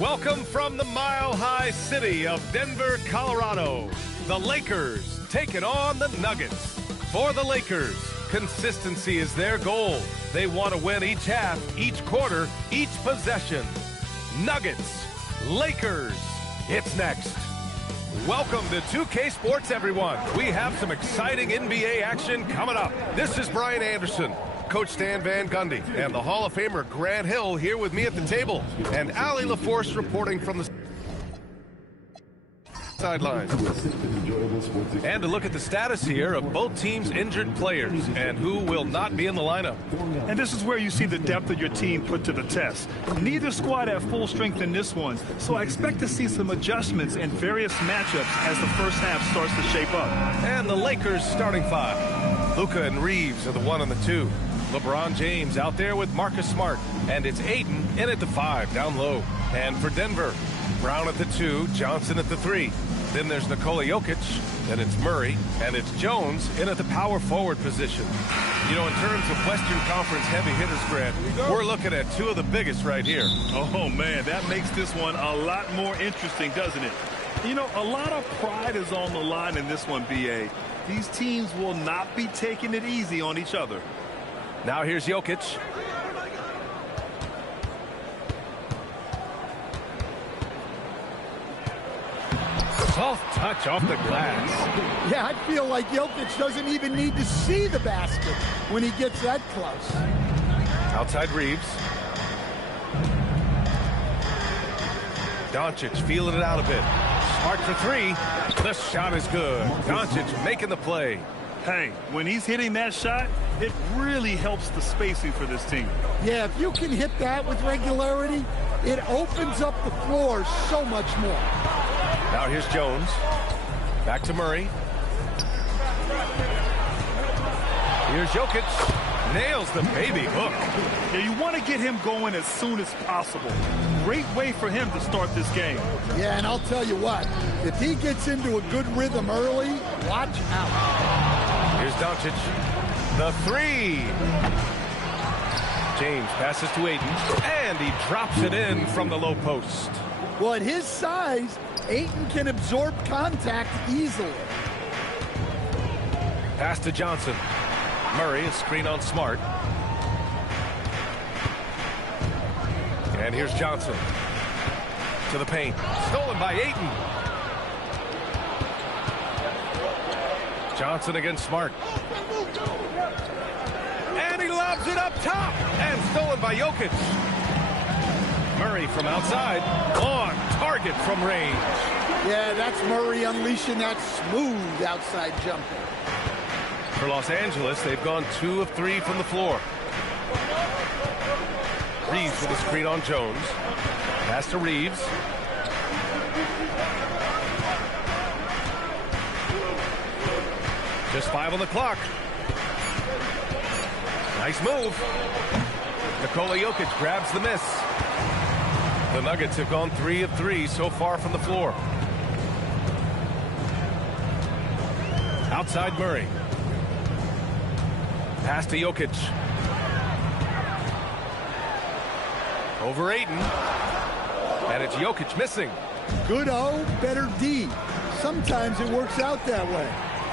Welcome from the mile-high city of Denver, Colorado. The Lakers taking on the Nuggets. For the Lakers, consistency is their goal. They want to win each half, each quarter, each possession. Nuggets, Lakers, it's next. Welcome to 2K Sports, everyone. We have some exciting NBA action coming up. This is Brian Anderson, Coach Stan Van Gundy, and the Hall of Famer Grant Hill here with me at the table, and Allie LaForce reporting from the sidelines. And to look at the status here of both teams' injured players and who will not be in the lineup. And this is where you see the depth of your team put to the test. Neither squad have full strength in this one, so I expect to see some adjustments in various matchups as the first half starts to shape up. And the Lakers starting five. Luka and Reeves are the 1 and the 2. LeBron James out there with Marcus Smart. And it's Ayton in at the 5, down low. And for Denver, Brown at the 2, Johnson at the 3. Then there's Nikola Jokic, then it's Murray, and it's Jones in at the power forward position. You know, in terms of Western Conference heavy hitters, Grant, we're looking at 2 of the biggest right here. Oh, man, that makes this one a lot more interesting, doesn't it? You know, a lot of pride is on the line in this one, B.A. These teams will not be taking it easy on each other. Now here's Jokic. Soft touch off the glass. Yeah, I feel like Jokic doesn't even need to see the basket when he gets that close. Outside Reeves. Doncic feeling it out a bit. Smart for 3. The shot is good. Doncic making the play. Hey, when he's hitting that shot, it really helps the spacing for this team. Yeah, if you can hit that with regularity, it opens up the floor so much more. Now here's Jones. Back to Murray. Here's Jokic. Nails the baby hook. Yeah, you want to get him going as soon as possible. Great way for him to start this game. Yeah, and I'll tell you what, if he gets into a good rhythm early, watch out. Here's Doncic. The 3. James passes to Ayton, and he drops it in from the low post. Well, at his size, Ayton can absorb contact easily. Pass to Johnson. Murray, a screen on Smart. And here's Johnson. To the paint. Stolen by Ayton. Johnson against Smart. And he lobs it up top. And stolen by Jokic. Murray from outside. On target from range. Yeah, that's Murray unleashing that smooth outside jumper. For Los Angeles, they've gone 2 of 3 from the floor. Reeves with a screen on Jones. Pass to Reeves. Just 5 on the clock. Nice move. Nikola Jokic grabs the miss. The Nuggets have gone 3 of 3 so far from the floor. Outside Murray. Pass to Jokic. Over Ayton. And it's Jokic missing. Good O, better D. Sometimes it works out that way.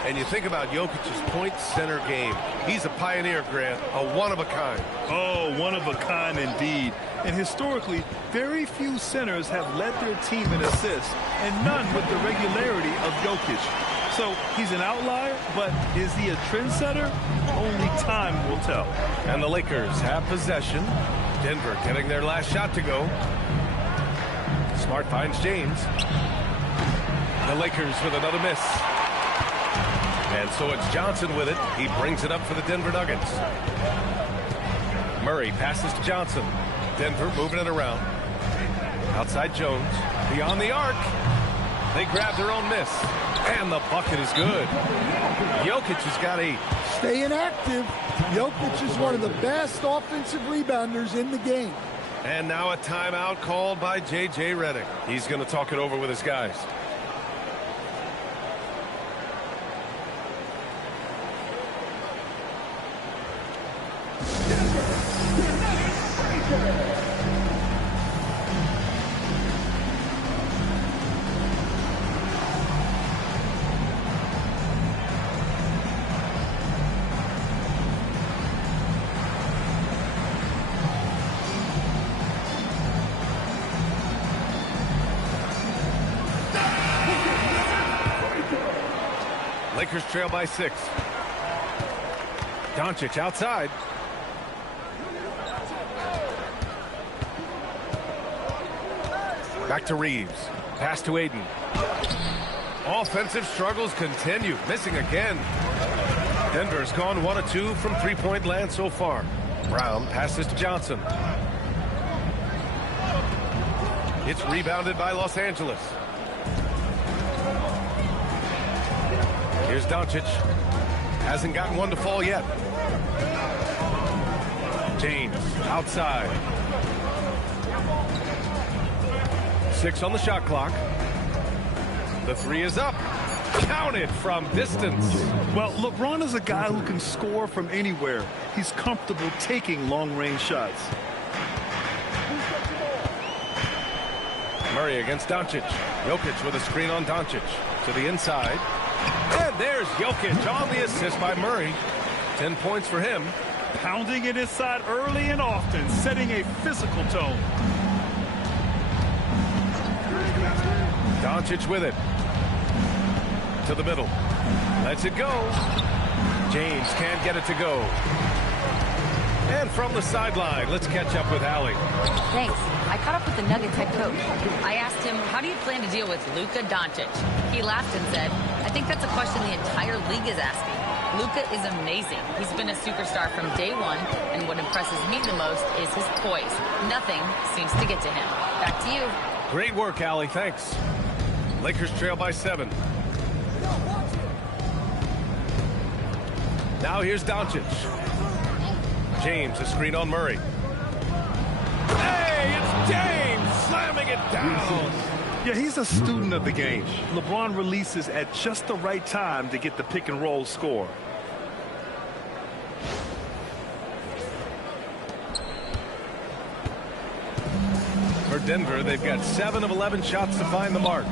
And you think about Jokic's point center game. He's a pioneer, Grant, a one-of-a-kind. Oh, one-of-a-kind indeed. And historically, very few centers have led their team in assists, and none with the regularity of Jokic. So he's an outlier, but is he a trendsetter? Only time will tell. And the Lakers have possession. Denver getting their last shot to go. Smart finds James. The Lakers with another miss. And so it's Johnson with it. He brings it up for the Denver Nuggets. Murray passes to Johnson. Denver moving it around. Outside Jones. Beyond the arc. They grab their own miss. And the bucket is good. Jokic has got a... Staying active. Jokic is one of the best offensive rebounders in the game. And now a timeout called by J.J. Redick. He's going to talk it over with his guys. Lakers trail by 6. Doncic outside. Back to Reeves. Pass to Aiden. Offensive struggles continue. Missing again. Denver's gone 1 of 2 from three-point land so far. Brown passes to Johnson. It's rebounded by Los Angeles. Here's Doncic. Hasn't gotten one to fall yet. James outside. 6 on the shot clock. The 3 is up. Counted from distance. Well, LeBron is a guy who can score from anywhere. He's comfortable taking long-range shots. Murray against Doncic. Jokic with a screen on Doncic. To the inside. And there's Jokic on the assist by Murray. 10 points for him. Pounding it inside early and often, setting a physical tone. Doncic with it. To the middle. Lets it go. James can't get it to go. And from the sideline, let's catch up with Allie. Thanks. I caught up with the Nuggets head coach. I asked him, how do you plan to deal with Luka Doncic? He laughed and said, I think that's a question the entire league is asking. Luka is amazing. He's been a superstar from day one, and what impresses me the most is his poise. Nothing seems to get to him. Back to you. Great work, Allie. Thanks. Lakers trail by 7. Now here's Doncic. James, a screen on Murray. Hey, it's James slamming it down. Yeah, he's a student of the game. LeBron releases at just the right time to get the pick and roll score. For Denver, they've got 7 of 11 shots to find the mark.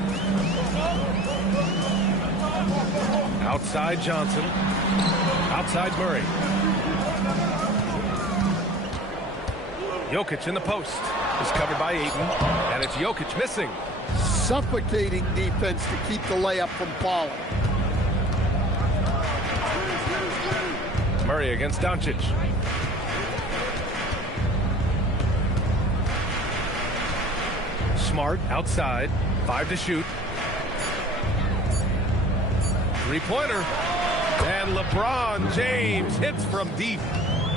Outside Johnson. Outside Murray. Jokic in the post. Is covered by Ayton. And it's Jokic missing. Suffocating defense to keep the layup from falling. Murray against Doncic. Smart outside. 5 to shoot. Three-pointer. And LeBron James hits from deep.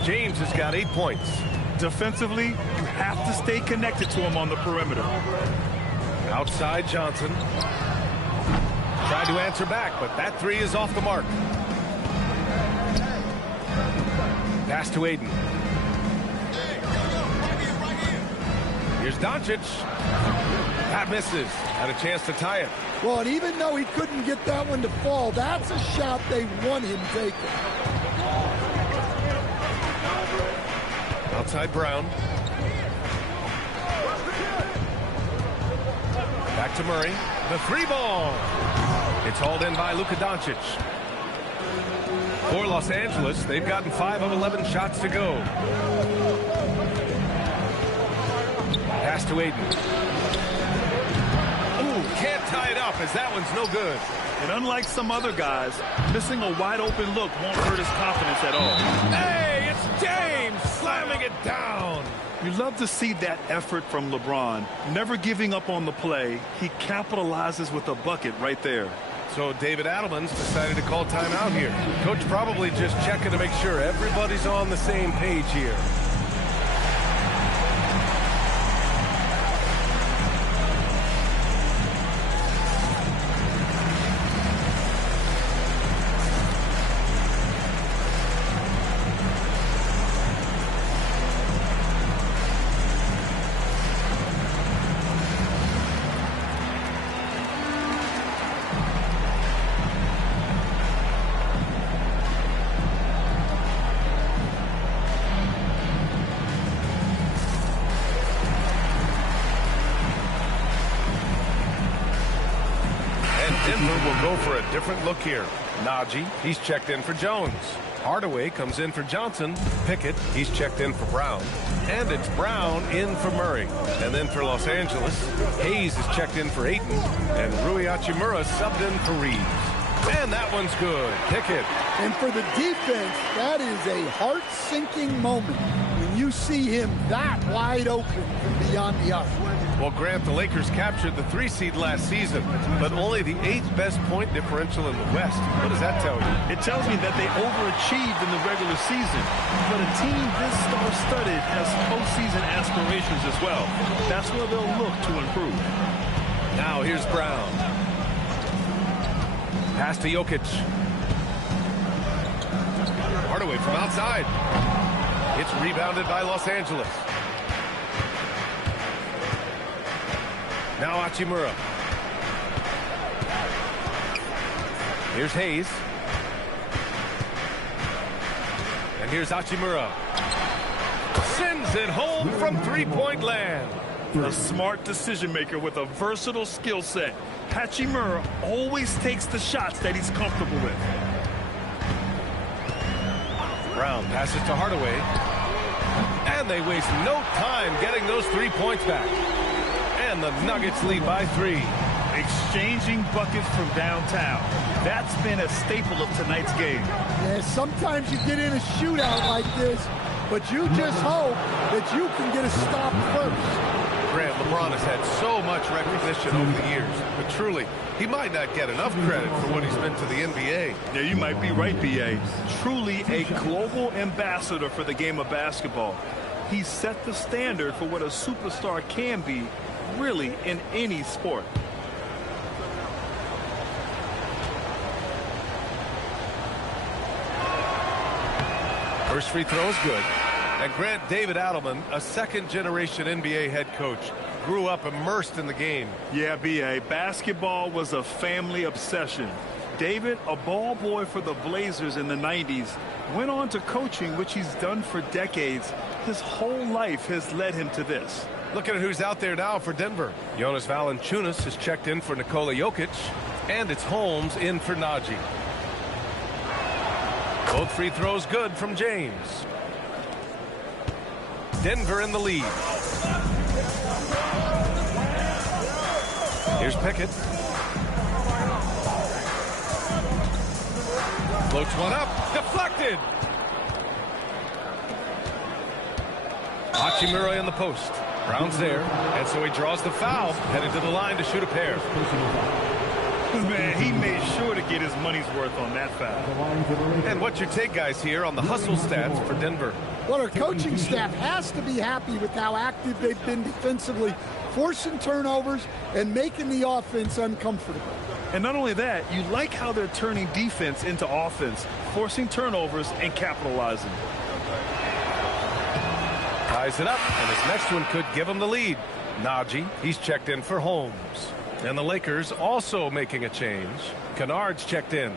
James has got 8 points. Defensively, you have to stay connected to him on the perimeter. Outside Johnson. Tried to answer back, but that 3 is off the mark. Pass to Aiden. Here's Doncic. That misses. Had a chance to tie it. Well, and even though he couldn't get that one to fall, that's a shot they want him taking. Outside Brown. Back to Murray. The 3-ball. It's hauled in by Luka Doncic. For Los Angeles, they've gotten 5 of 11 shots to go. Pass to Aiden. Ooh, can't tie it up as that one's no good. And unlike some other guys, missing a wide open look won't hurt his confidence at all. Hey, it's James slamming it down. You love to see that effort from LeBron. Never giving up on the play. He capitalizes with a bucket right there. So David Adelman's decided to call timeout here. Coach probably just checking to make sure everybody's on the same page here. Denver will go for a different look here. Najee, he's checked in for Jones. Hardaway comes in for Johnson. Pickett, he's checked in for Brown. And it's Brown in for Murray. And then for Los Angeles, Hayes is checked in for Ayton. And Rui Hachimura subbed in for Reeves. And that one's good. Kick it. And for the defense, that is a heart-sinking moment when you see him that wide open from beyond the arc. Well, Grant, the Lakers captured the 3 seed last season, but only the 8th best point differential in the West. What does that tell you? It tells me that they overachieved in the regular season, but a team this star-studded has postseason aspirations as well. That's where they'll look to improve. Now here's Brown. Pass to Jokic. Hardaway from outside. It's rebounded by Los Angeles. Now Hachimura. Here's Hayes. And here's Hachimura. Sends it home from three-point land. A smart decision maker with a versatile skill set. Hachimura always takes the shots that he's comfortable with. Brown passes to Hardaway. And they waste no time getting those 3 points back. And the Nuggets lead by 3. Exchanging buckets from downtown. That's been a staple of tonight's game. Yeah, sometimes you get in a shootout like this, but you just hope that you can get a stop first. Grant, LeBron has had so much recognition over the years, but truly, he might not get enough credit for what he's been to the NBA. Yeah, you might be right, B.A. Truly a global ambassador for the game of basketball. He set the standard for what a superstar can be, really, in any sport. First free throw is good. And Grant, David Adelman, a second-generation NBA head coach, grew up immersed in the game. Yeah, B.A., basketball was a family obsession. David, a ball boy for the Blazers in the 90s, went on to coaching, which he's done for decades. His whole life has led him to this. Look at who's out there now for Denver. Jonas Valanciunas has checked in for Nikola Jokic, and it's Holmes in for Najee. Both free throws good from James. Denver in the lead. Here's Pickett. Floats one up. Deflected. Hachimura in the post. Brown's there. And so he draws the foul. Headed to the line to shoot a pair. Man, he made sure to get his money's worth on that foul. And what's your take, guys, here on the hustle stats for Denver? Well, our coaching staff has to be happy with how active they've been defensively, forcing turnovers and making the offense uncomfortable. And not only that, you like how they're turning defense into offense, forcing turnovers and capitalizing. Ties it up, and his next one could give him the lead. Najee, he's checked in for Holmes. And the Lakers also making a change. Kennard's checked in.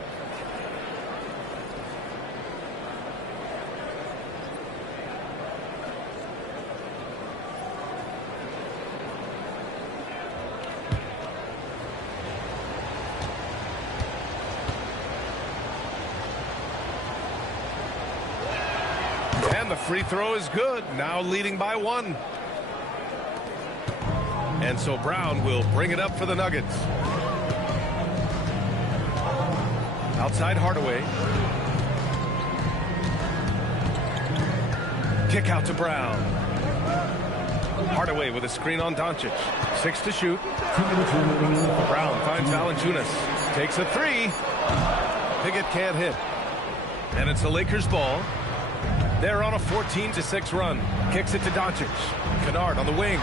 And the free throw is good. Now leading by 1. And so Brown will bring it up for the Nuggets. Outside Hardaway. Kick out to Brown. Hardaway with a screen on Doncic. 6 to shoot. Brown finds Valanciunas. Takes a 3. Pickett can't hit. And it's the Lakers ball. They're on a 14-6 run. Kicks it to Doncic. Kennard on the wing.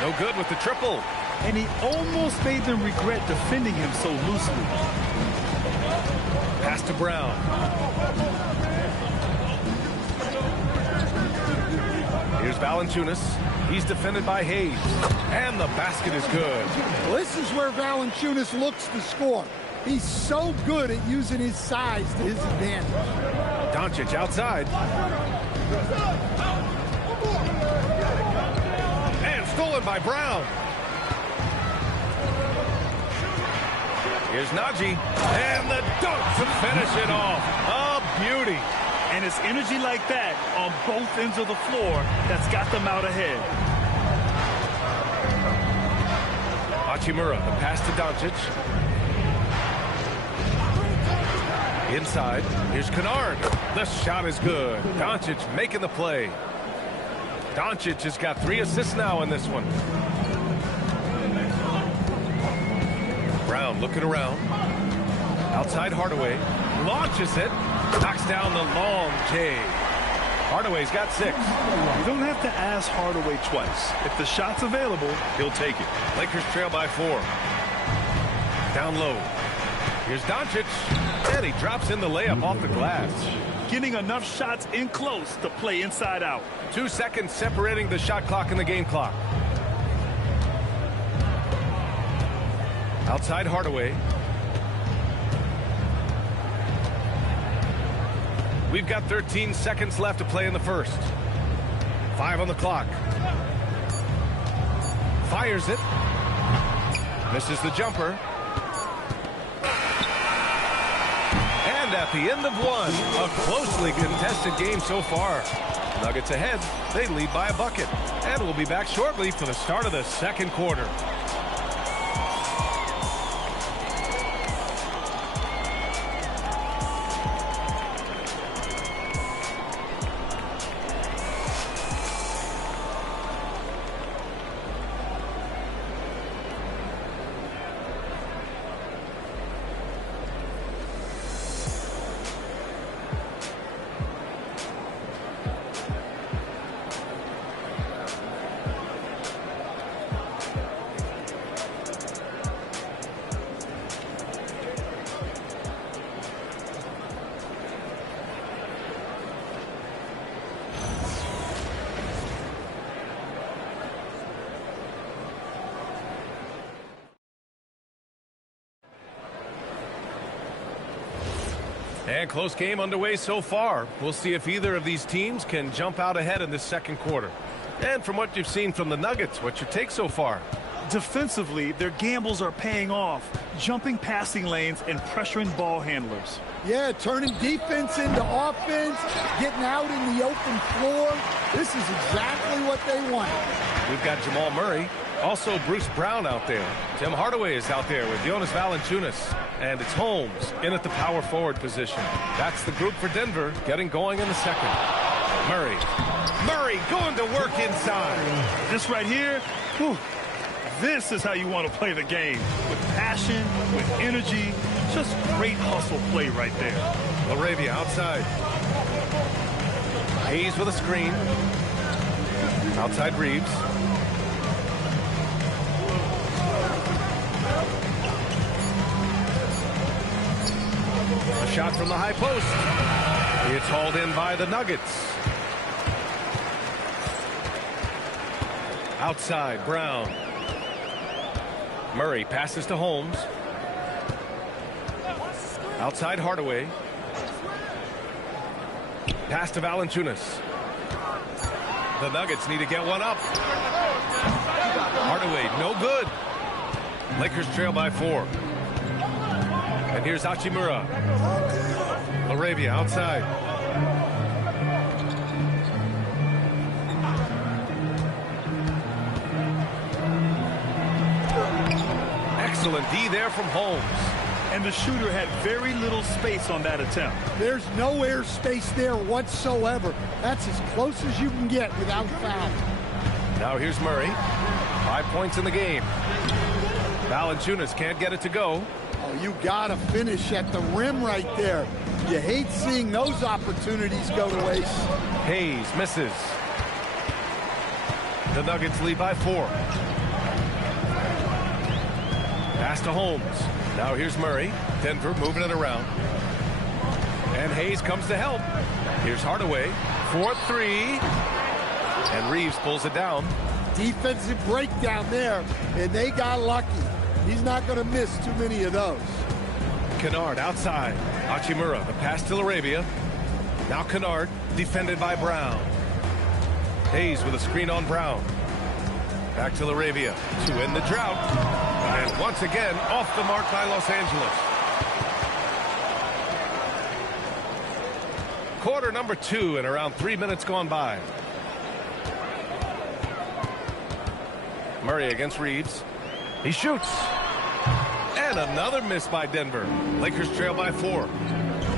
No good with the triple. And he almost made them regret defending him so loosely. Pass to Brown. Here's Valanciunas. He's defended by Hayes. And the basket is good. Well, this is where Valanciunas looks to score. He's so good at using his size to his advantage. Doncic outside. Stolen by Brown. Here's Najee. And the dunk to finish it off. A beauty. And it's energy like that on both ends of the floor that's got them out ahead. Hachimura, the pass to Doncic. Inside, here's Kennard. The shot is good. Doncic making the play. Doncic has got 3 assists now in this one. Brown looking around. Outside Hardaway. Launches it. Knocks down the long J. Hardaway's got 6. You don't have to ask Hardaway twice. If the shot's available, he'll take it. Lakers trail by 4. Down low. Here's Doncic. And he drops in the layup off the glass. Getting enough shots in close to play inside out. 2 seconds separating the shot clock and the game clock. Outside Hardaway. We've got 13 seconds left to play in the first. 5 on the clock. Fires it. Misses the jumper. And at the end of one, a closely contested game so far. Nuggets ahead. They lead by a bucket. And we'll be back shortly for the start of the second quarter. And close game underway so far. We'll see if either of these teams can jump out ahead in this second quarter. And from what you've seen from the Nuggets, what's your take so far? Defensively, their gambles are paying off, jumping passing lanes and pressuring ball handlers. Yeah, turning defense into offense, getting out in the open floor. This is exactly what they want. We've got Jamal Murray. Also Bruce Brown out there. Tim Hardaway is out there with Jonas Valanciunas. And it's Holmes in at the power forward position. That's the group for Denver getting going in the second. Murray. Murray going to work inside. This right here, whew, this is how you want to play the game. With passion, with energy, just great hustle play right there. LaRavia outside. Hayes with a screen. Outside Reeves. A shot from the high post. It's hauled in by the Nuggets. Outside, Brown. Murray passes to Holmes. Outside, Hardaway. Pass to Valanciunas. The Nuggets need to get one up. Hardaway, no good. Lakers trail by 4. And here's Hachimura. LaRavia outside. Excellent D there from Holmes. And the shooter had very little space on that attempt. There's no air space there whatsoever. That's as close as you can get without foul. Now here's Murray. 5 points in the game. Valanciunas can't get it to go. Oh, you got to finish at the rim right there. You hate seeing those opportunities go to waste. Hayes misses. The Nuggets lead by 4. Pass to Holmes. Now here's Murray. Denver moving it around. And Hayes comes to help. Here's Hardaway. 4-3. And Reeves pulls it down. Defensive breakdown there, and they got lucky. He's not going to miss too many of those. Kennard outside. Hachimura, the pass to LaRavia. Now Kennard, defended by Brown. Hayes with a screen on Brown. Back to LaRavia to end the drought. And once again, off the mark by Los Angeles. Quarter number 2 and around 3 minutes gone by. Murray against Reeves. He shoots. And another miss by Denver. Lakers trail by 4.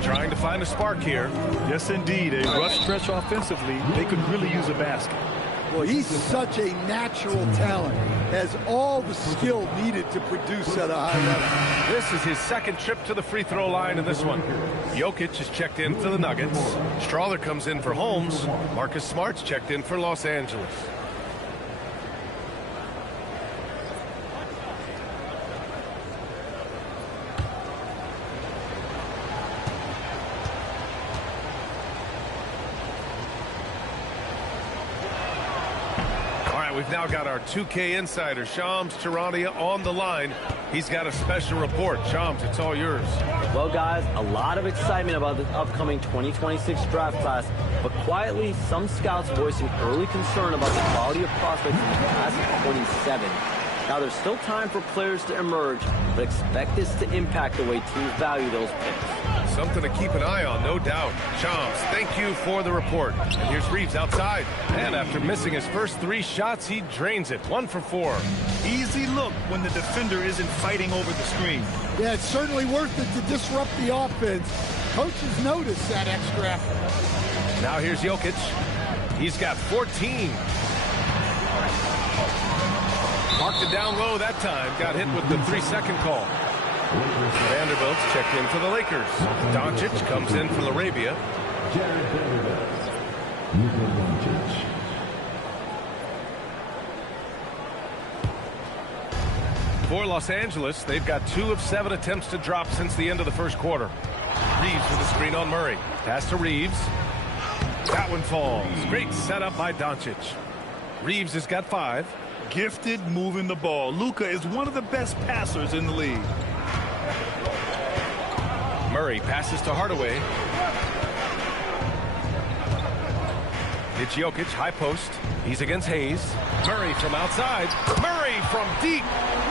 trying to find a spark here. Yes, indeed. A rough stretch offensively. They could really use a basket. Well, he's such a natural talent, has all the skill needed to produce at a high level. This is his second trip to the free throw line in this one. Jokic is checked in for the Nuggets. Strawther comes in for Holmes. Marcus Smart's checked in for Los Angeles. We've now got our 2K insider, Shams Charania, on the line. He's got a special report. Shams, it's all yours. Well, guys, a lot of excitement about the upcoming 2026 draft class, but quietly, some scouts voicing early concern about the quality of prospects in the class of 27. Now, there's still time for players to emerge, but expect this to impact the way teams value those picks. Something to keep an eye on, no doubt. Shams, thank you for the report. And here's Reeves outside. And after missing his first 3 shots, he drains it. 1 for 4. Easy look when the defender isn't fighting over the screen. Yeah, it's certainly worth it to disrupt the offense. Coaches notice that extra effort. Now here's Jokic. He's got 14. Marked it down low that time. Got hit with the 3-second call. Vanderbilt's checked in for the Lakers. Doncic comes in for Arabia. For Los Angeles, they've got 2 of 7 attempts to drop since the end of the first quarter. Reeves with a screen on Murray. Pass to Reeves. That one falls. Great setup by Doncic. Reeves has got 5. Gifted moving the ball. Luka is one of the best passers in the league. Murray passes to Hardaway. It's Jokic, high post. He's against Hayes. Murray from outside. Murray from deep.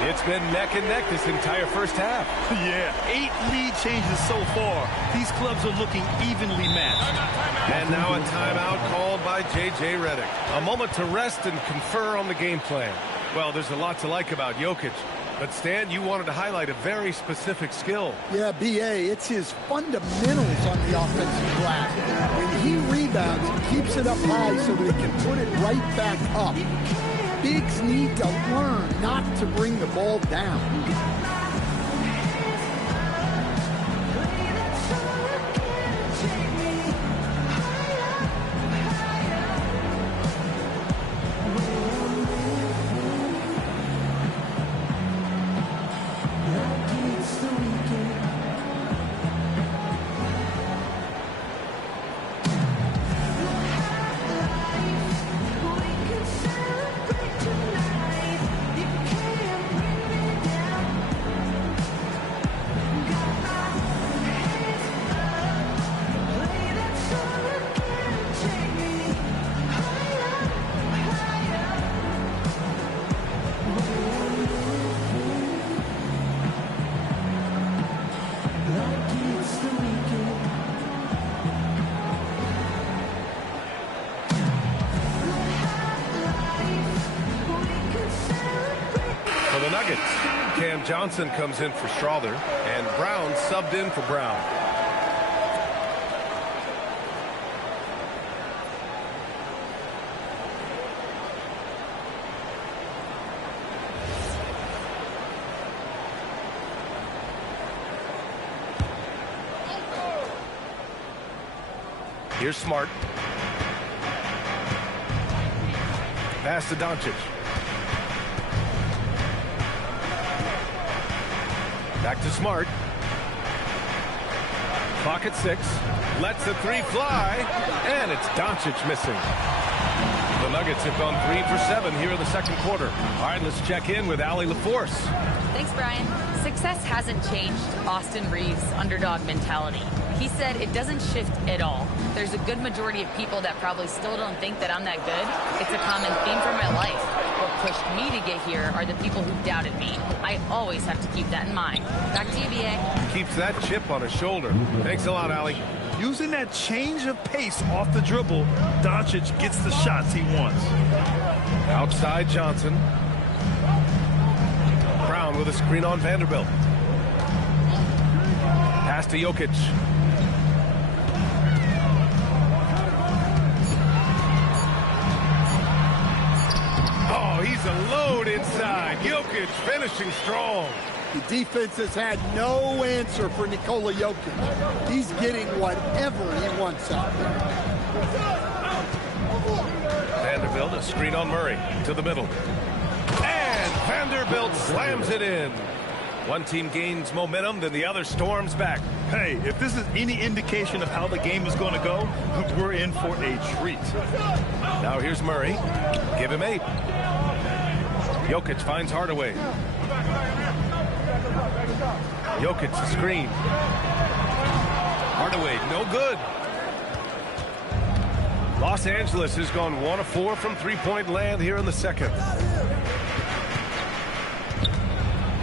It's been neck and neck this entire first half. Yeah, 8 lead changes so far. These clubs are looking evenly matched. And now a timeout called by J.J. Redick. A moment to rest and confer on the game plan. Well, there's a lot to like about Jokic. But, Stan, you wanted to highlight a very specific skill. Yeah, B.A., it's his fundamentals on the offensive glass. When he rebounds, he keeps it up high so that he can put it right back up. Bigs need to learn not to bring the ball down. Johnson comes in for Strawther, and Brown subbed in for Brown. Here's Smart. Pass to Doncic. Back to Smart. Clock at 6. Lets the 3 fly. And it's Doncic missing. The Nuggets have gone 3 for 7 here in the second quarter. All right, let's check in with Allie LaForce. Thanks, Brian. Success hasn't changed Austin Reeves' underdog mentality. He said it doesn't shift at all. There's a good majority of people that probably still don't think that I'm that good. It's a common theme for my life. What pushed me to get here are the people who doubted me. I always have to keep that in mind. Back to you, B.A. Keeps that chip on his shoulder. Thanks a lot, Allie. Using that change of pace off the dribble, Doncic gets the shots he wants. Outside Johnson. Brown with a screen on Vanderbilt. Pass to Jokic. He's a load inside. Jokic finishing strong. The defense has had no answer for Nikola Jokic. He's getting whatever he wants out there. Vanderbilt, a screen on Murray to the middle. And Vanderbilt slams it in. One team gains momentum, then the other storms back. Hey, if this is any indication of how the game is going to go, we're in for a treat. Now here's Murray. Give him 8. Jokic finds Hardaway. Jokic, the screen. Hardaway, no good. Los Angeles has gone 1 of 4 from three-point land here in the second.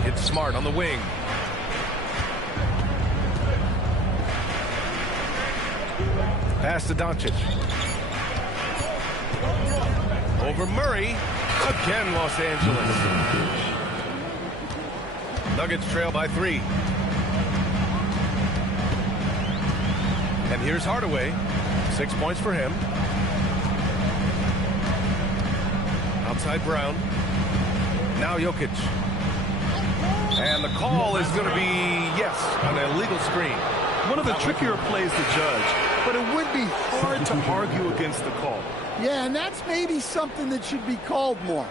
It's Smart on the wing. Pass to Doncic. Over Murray. Again, Los Angeles. Nuggets trail by 3. And here's Hardaway. 6 points for him. Outside Brown. Now Jokic. And the call is going to be, yes, an illegal screen. One of the trickier plays to judge, but it would be hard to argue against the call. Yeah, and that's maybe something that should be called more.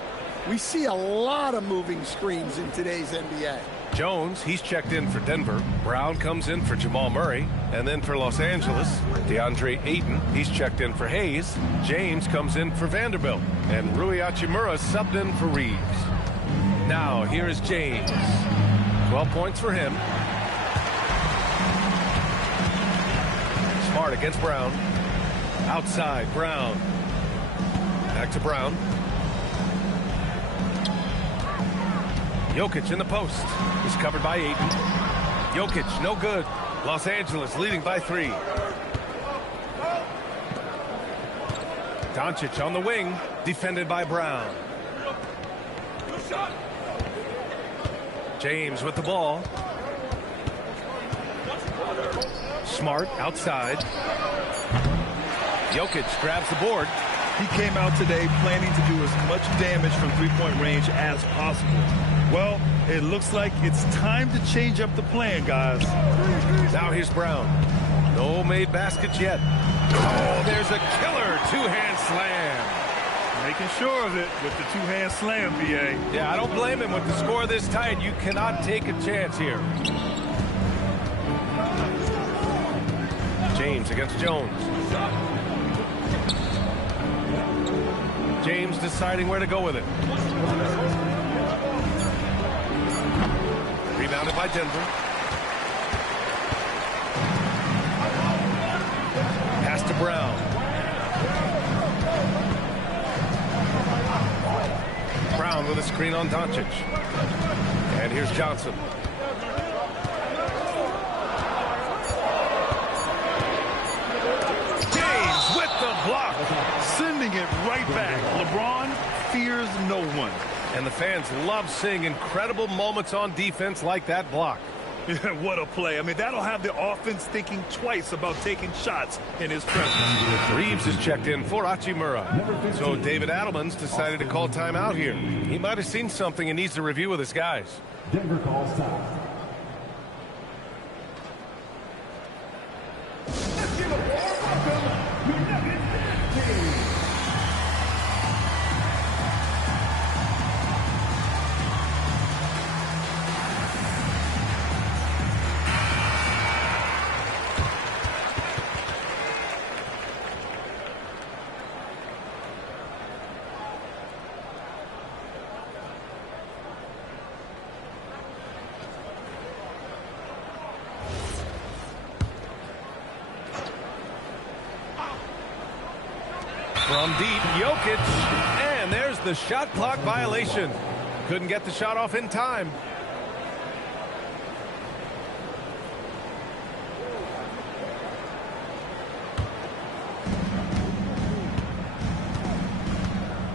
We see a lot of moving screens in today's NBA. Jones, he's checked in for Denver. Brown comes in for Jamal Murray. And then for Los Angeles, DeAndre Ayton, he's checked in for Hayes. James comes in for Vanderbilt. And Rui Hachimura subbed in for Reeves. Now, here is James. 12 points for him. Smart against Brown. Outside, Brown. Back to Brown. Jokic in the post. He's covered by Ayton. Jokic, no good. Los Angeles leading by 3. Doncic on the wing, defended by Brown. James with the ball. Smart outside. Jokic grabs the board. He came out today planning to do as much damage from three-point range as possible. Well, it looks like it's time to change up the plan, guys. Now here's Brown. No made baskets yet. Oh, there's a killer two-hand slam. Making sure of it with the two-hand slam, BA. Yeah, I don't blame him with the score this tight. You cannot take a chance here. James against Jones. James deciding where to go with it. Rebounded by Denver. Pass to Brown. Brown with a screen on Doncic. And here's Johnson. James with the block. Sending it right back. LeBron fears no one. And the fans love seeing incredible moments on defense like that block. What a play. I mean, that'll have the offense thinking twice about taking shots in his presence. Reeves is checked in for Hachimura. So David Adelman's decided to call timeout here. He might have seen something and needs to review with his guys. Denver calls time. From deep, Jokic, and there's the shot clock violation. Couldn't get the shot off in time.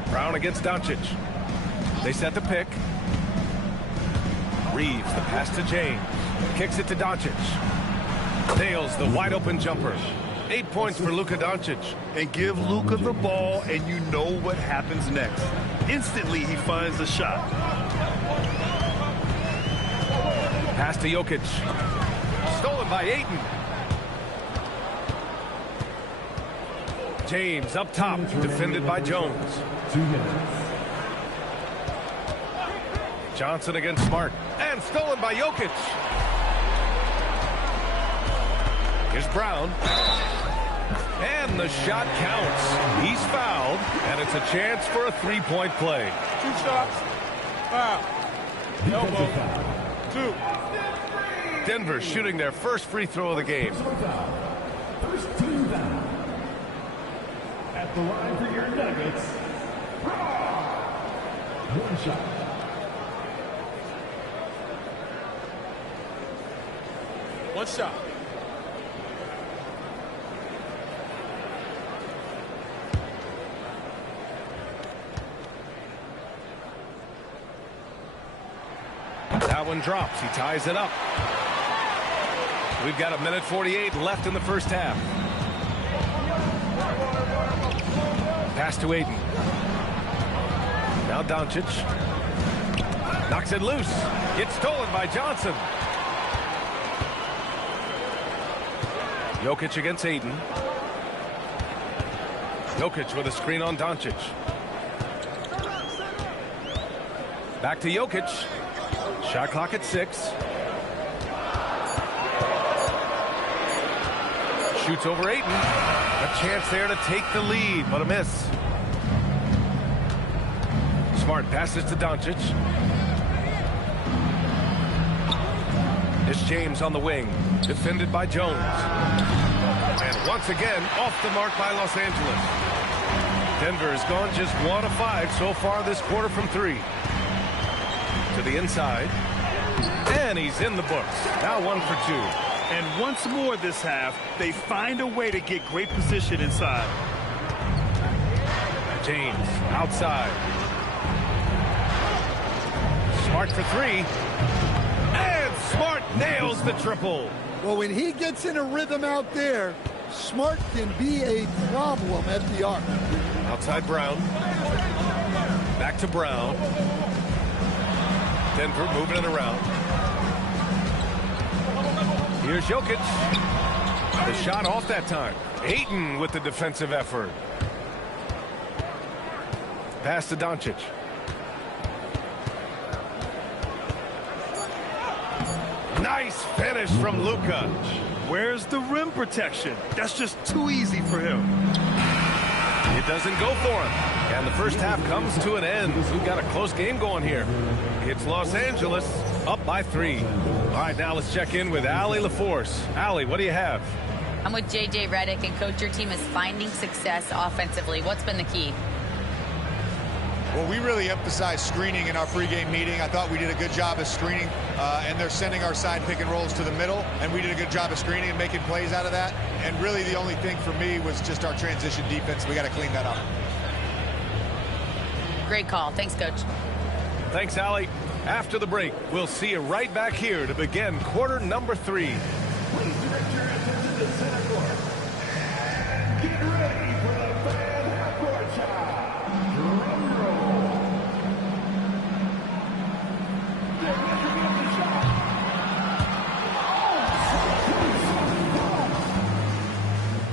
Brown against Doncic. They set the pick. Reeves, the pass to James. Kicks it to Doncic. Nails the wide open jumper. 8 points for Luka Doncic. And give Luka the ball, and you know what happens next. Instantly, he finds the shot. Pass to Jokic. Stolen by Ayton. James up top, defended by Jones. 2 minutes. Johnson against Smart. And stolen by Jokic. Here's Brown. And the shot counts. He's fouled, and it's a chance for a three-point play. 2 shots. Foul. Elbow. 2. Denver shooting their first free throw of the game. First team down. At the line for your Nuggets. 1 shot. One shot. That one drops. He ties it up. We've got 1:48 left in the first half. Pass to Ayton. Now Doncic. Knocks it loose. Gets stolen by Johnson. Jokic against Ayton. Jokic with a screen on Doncic. Back to Jokic. Shot clock at 6. Shoots over Ayton. A chance there to take the lead, but a miss. Smart passes to Doncic. It's James on the wing, defended by Jones. And once again, off the mark by Los Angeles. Denver has gone just 1 of 5 so far this quarter from 3. To the inside. And he's in the books. Now 1 for 2. And once more this half, they find a way to get great position inside. James outside. Smart for 3. And Smart nails the triple. Well, when he gets in a rhythm out there, Smart can be a problem at the arc. Outside Brown. Back to Brown. Denver moving it around. Here's Jokic. The shot off that time. Ayton with the defensive effort. Pass to Doncic. Nice finish from Luka. Where's the rim protection? That's just too easy for him. It doesn't go for him. And the first half comes to an end. We've got a close game going here. It's Los Angeles up by 3. All right, now let's check in with Allie LaForce. Allie, what do you have? I'm with JJ Redick, and Coach, your team is finding success offensively. What's been the key? Well, we really emphasized screening in our pregame meeting. I thought we did a good job of screening, and they're sending our side pick and rolls to the middle, and we did a good job of screening and making plays out of that. And really the only thing for me was just our transition defense. We got to clean that up. Great call. Thanks, Coach. Thanks, Allie. After the break, we'll see you right back here to begin quarter number 3. Please direct your attention to center court. Get ready for the fan half-court shot. Drum roll. Here comes the shot.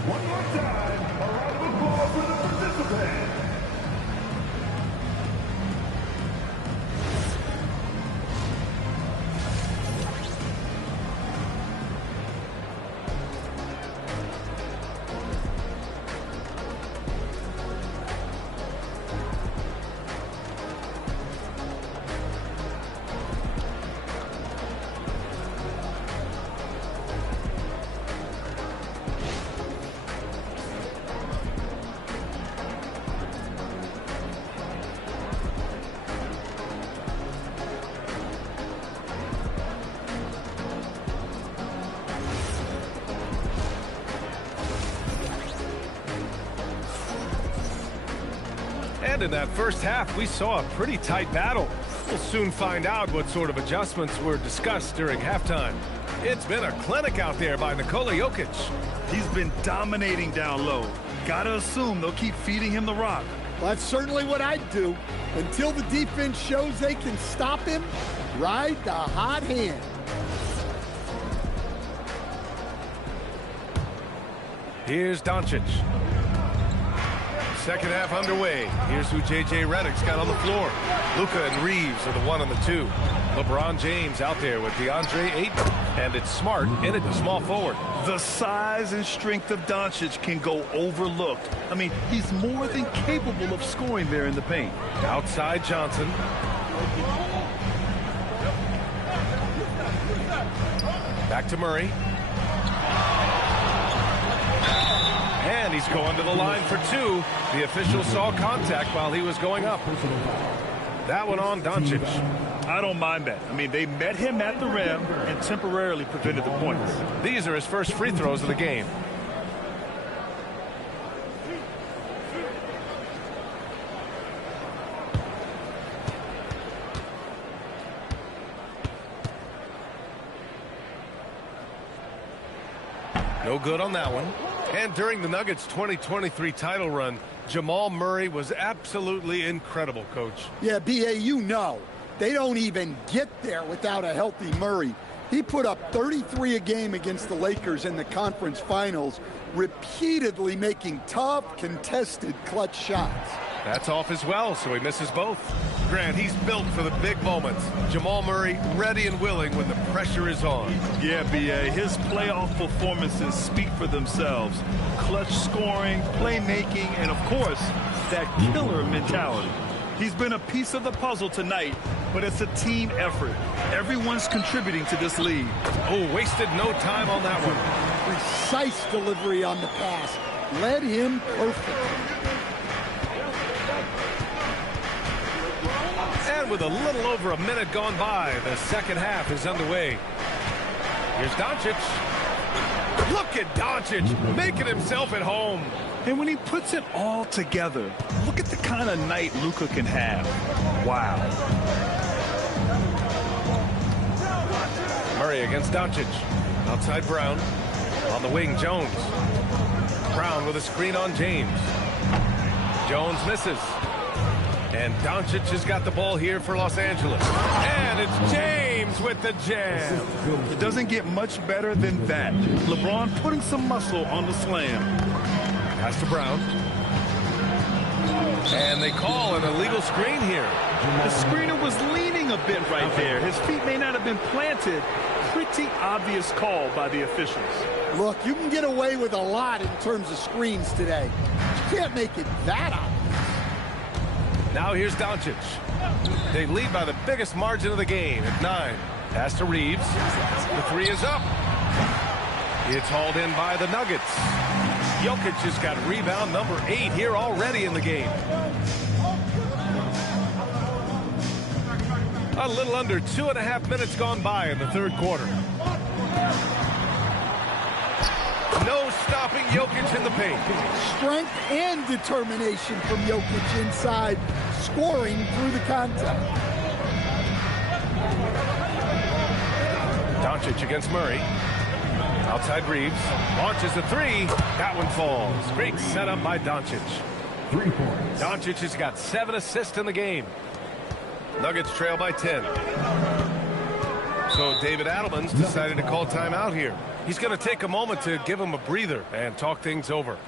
One more time, a round of applause for the participants. And in that first half, we saw a pretty tight battle. We'll soon find out what sort of adjustments were discussed during halftime. It's been a clinic out there by Nikola Jokic. He's been dominating down low. Gotta assume they'll keep feeding him the rock. Well, that's certainly what I'd do. Until the defense shows they can stop him, ride the hot hand. Here's Doncic. Second half underway. Here's who J.J. Redick's got on the floor. Luka and Reeves are the 1 and the 2. LeBron James out there with DeAndre Ayton. And it's Smart in at the small forward. The size and strength of Doncic can go overlooked. I mean, he's more than capable of scoring there in the paint. Outside Johnson. Back to Murray. And he's going to the line for 2. The official saw contact while he was going up. That one on Doncic. I don't mind that. I mean, they met him at the rim and temporarily prevented the points. These are his first free throws of the game. No good on that one. And during the Nuggets 2023 title run, Jamal Murray was absolutely incredible, Coach. Yeah, B.A., you know, they don't even get there without a healthy Murray. He put up 33 a game against the Lakers in the conference finals, repeatedly making tough, contested, clutch shots. That's off as well, so he misses both. Grant, he's built for the big moments. Jamal Murray ready and willing when the pressure is on. Yeah, B.A., his playoff performances speak for themselves. Clutch scoring, playmaking, and, of course, that killer mentality. He's been a piece of the puzzle tonight, but it's a team effort. Everyone's contributing to this lead. Oh, wasted no time on that one. Precise delivery on the pass. Led him perfect. And with a little over a minute gone by, the second half is underway. Here's Doncic. Look at Doncic making himself at home. And when he puts it all together, look at the kind of night Luka can have. Wow. Murray against Doncic. Outside Brown. On the wing, Jones. Brown with a screen on James. Jones misses. And Doncic has got the ball here for Los Angeles. And it's James with the jam. It doesn't get much better than that. LeBron putting some muscle on the slam. Pass to Brown. And they call an illegal screen here. The screener was leaning a bit right there. His feet may not have been planted. Pretty obvious call by the officials. Look, you can get away with a lot in terms of screens today. You can't make it that obvious. Now here's Doncic. They lead by the biggest margin of the game at 9. Pass to Reeves. The 3 is up. It's hauled in by the Nuggets. Jokic has got rebound number 8 here already in the game. A little under 2.5 minutes gone by in the third quarter. No stopping Jokic in the paint. Strength and determination from Jokic inside, scoring through the contact. Doncic against Murray. Outside Reeves. Launches a 3. That one falls. Great setup by Doncic. 3 points. Doncic has got 7 assists in the game. Nuggets trail by 10. So David Adelman's decided to call timeout here. He's going to take a moment to give him a breather and talk things over.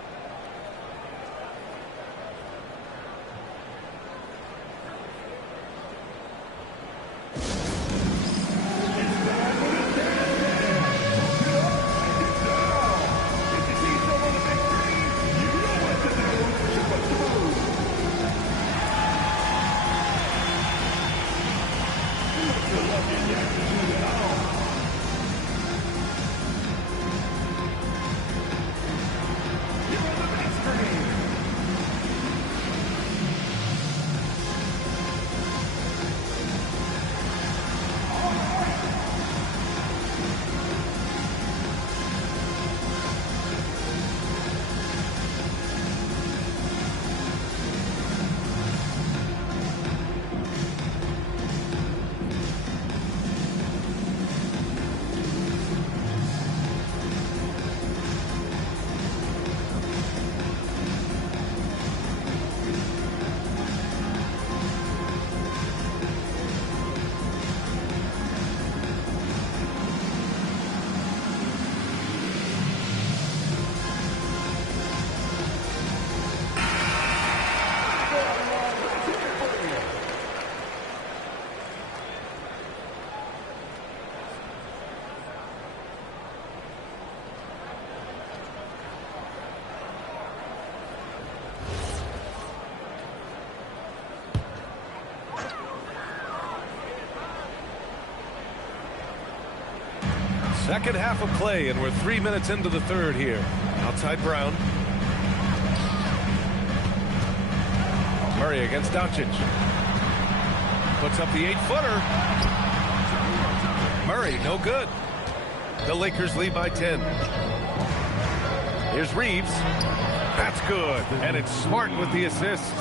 Second half of play, and we're 3 minutes into the third here. Outside Brown. Murray against Doncic. Puts up the 8-footer. Murray, no good. The Lakers lead by 10. Here's Reeves. That's good. And it's Smart with the assist.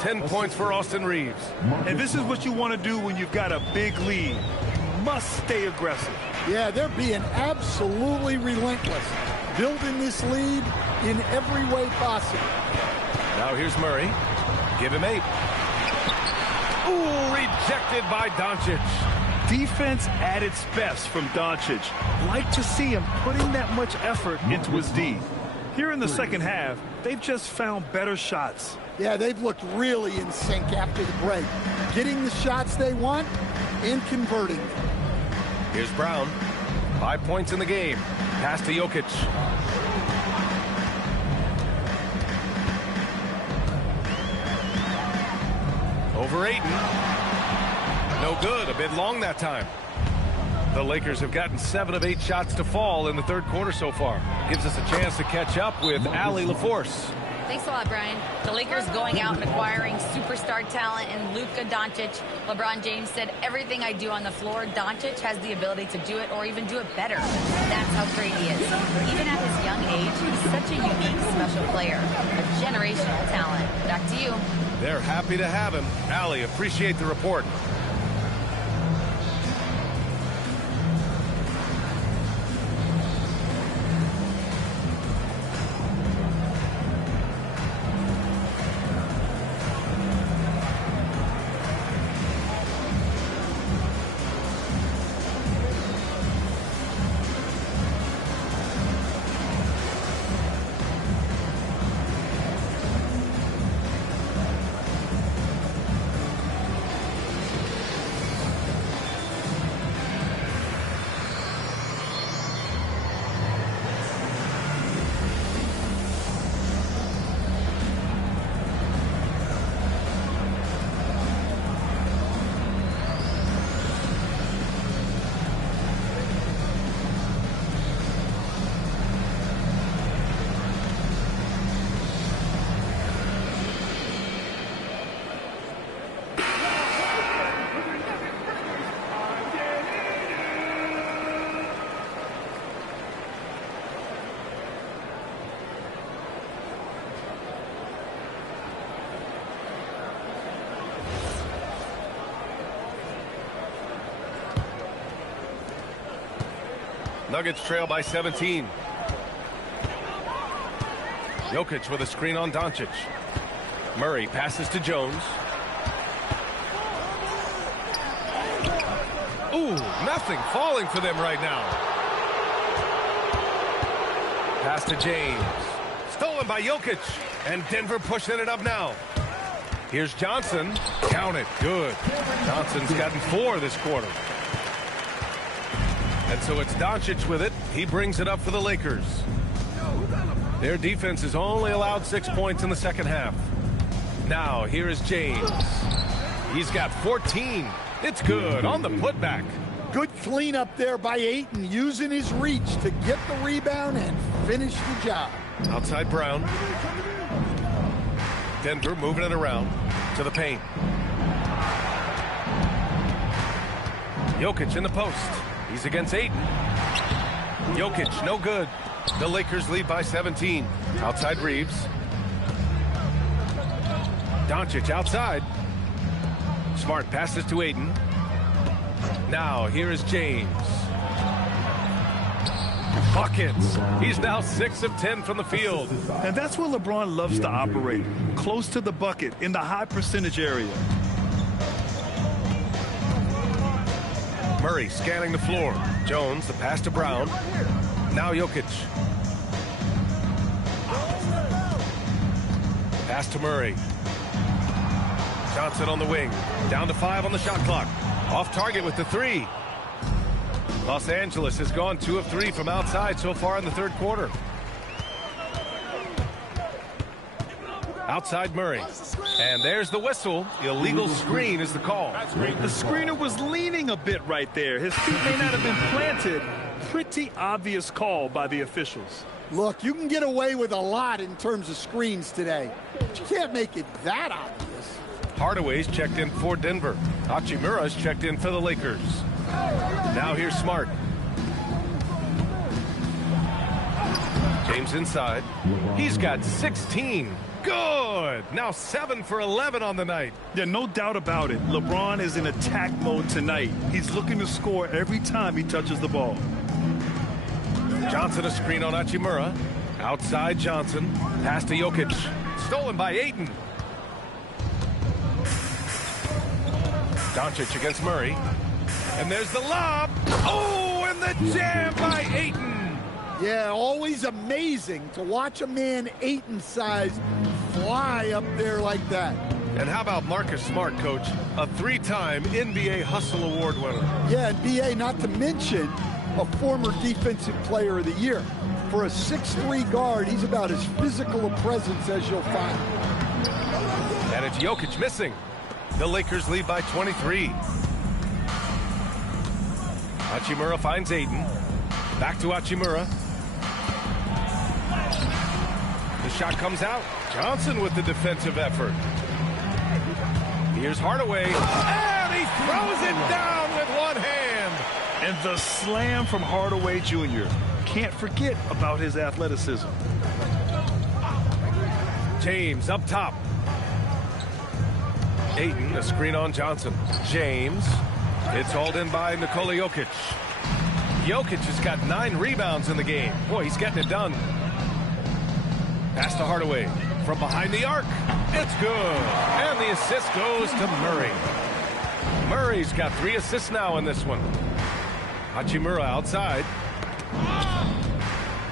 10 points for Austin Reeves. And this is what you want to do when you've got a big lead. Must stay aggressive. Yeah, they're being absolutely relentless, building this lead in every way possible. Now here's Murray. Give him 8. Ooh, rejected by Doncic. Defense at its best from Doncic. Like to see him putting that much effort into his D. Here in the second half, they've just found better shots. Yeah, they've looked really in sync after the break. Getting the shots they want and converting. Here's Brown. 5 points in the game. Pass to Jokic. Over Ayton. No good. A bit long that time. The Lakers have gotten 7 of 8 shots to fall in the third quarter so far. Gives us a chance to catch up with Allie LaForce. Thanks a lot, Brian. The Lakers going out and acquiring superstar talent in Luka Doncic. LeBron James said, everything I do on the floor, Doncic has the ability to do it or even do it better. That's how great he is. Even at his young age, he's such a unique, special player. A generational talent. Back to you. They're happy to have him. Allie, appreciate the report. Nuggets trail by 17. Jokic with a screen on Doncic. Murray passes to Jones. Ooh, nothing falling for them right now. Pass to James. Stolen by Jokic. And Denver pushing it up now. Here's Johnson. Count it. Good. Johnson's gotten 4 this quarter. And so it's Doncic with it. He brings it up for the Lakers. Their defense has only allowed 6 points in the second half. Now, here is James. He's got 14. It's good on the putback. Good cleanup there by Ayton, using his reach to get the rebound and finish the job. Outside Brown. Denver moving it around to the paint. Jokic in the post. He's against Ayton. Jokic, no good. The Lakers lead by 17. Outside Reeves. Doncic outside. Smart passes to Ayton. Now, here is James. Buckets. He's now 6 of 10 from the field. And that's where LeBron loves to operate. Close to the bucket, in the high percentage area. Murray scanning the floor. Jones, the pass to Brown. Now Jokic. Pass to Murray. Johnson on the wing. Down to 5 on the shot clock. Off target with the 3. Los Angeles has gone 2 of 3 from outside so far in the third quarter. Outside Murray. And there's the whistle. Illegal screen is the call. The screener was leaning a bit right there. His feet may not have been planted, pretty obvious call by the officials. Look, you can get away with a lot in terms of screens today, but you can't make it that obvious. Hardaway's checked in for Denver. Hachimura's checked in for the Lakers. Now here's Smart. James inside. He's got 16. Good. Now 7 for 11 on the night. Yeah, no doubt about it. LeBron is in attack mode tonight. He's looking to score every time he touches the ball. Johnson a screen on Hachimura. Outside Johnson. Pass to Jokic. Stolen by Ayton. Doncic against Murray. And there's the lob. Oh, and the jam by Ayton. Yeah, always amazing to watch a man Ayton's size fly up there like that. And how about Marcus Smart, Coach? A 3-time NBA Hustle Award winner. Yeah, and BA, not to mention a former Defensive Player of the Year. For a 6'3" guard, he's about as physical a presence as you'll find. And it's Jokic missing. The Lakers lead by 23. Hachimura finds Ayton. Back to Hachimura. The shot comes out. Johnson with the defensive effort. Here's Hardaway. And he throws it down with one hand. And the slam from Hardaway Jr. Can't forget about his athleticism. James up top. Ayton, a screen on Johnson. James. It's hauled in by Nikola Jokic. Jokic has got 9 rebounds in the game. Boy, he's getting it done. Pass to Hardaway. From behind the arc. It's good. And the assist goes to Murray. Murray's got 3 assists now in this one. Hachimura outside.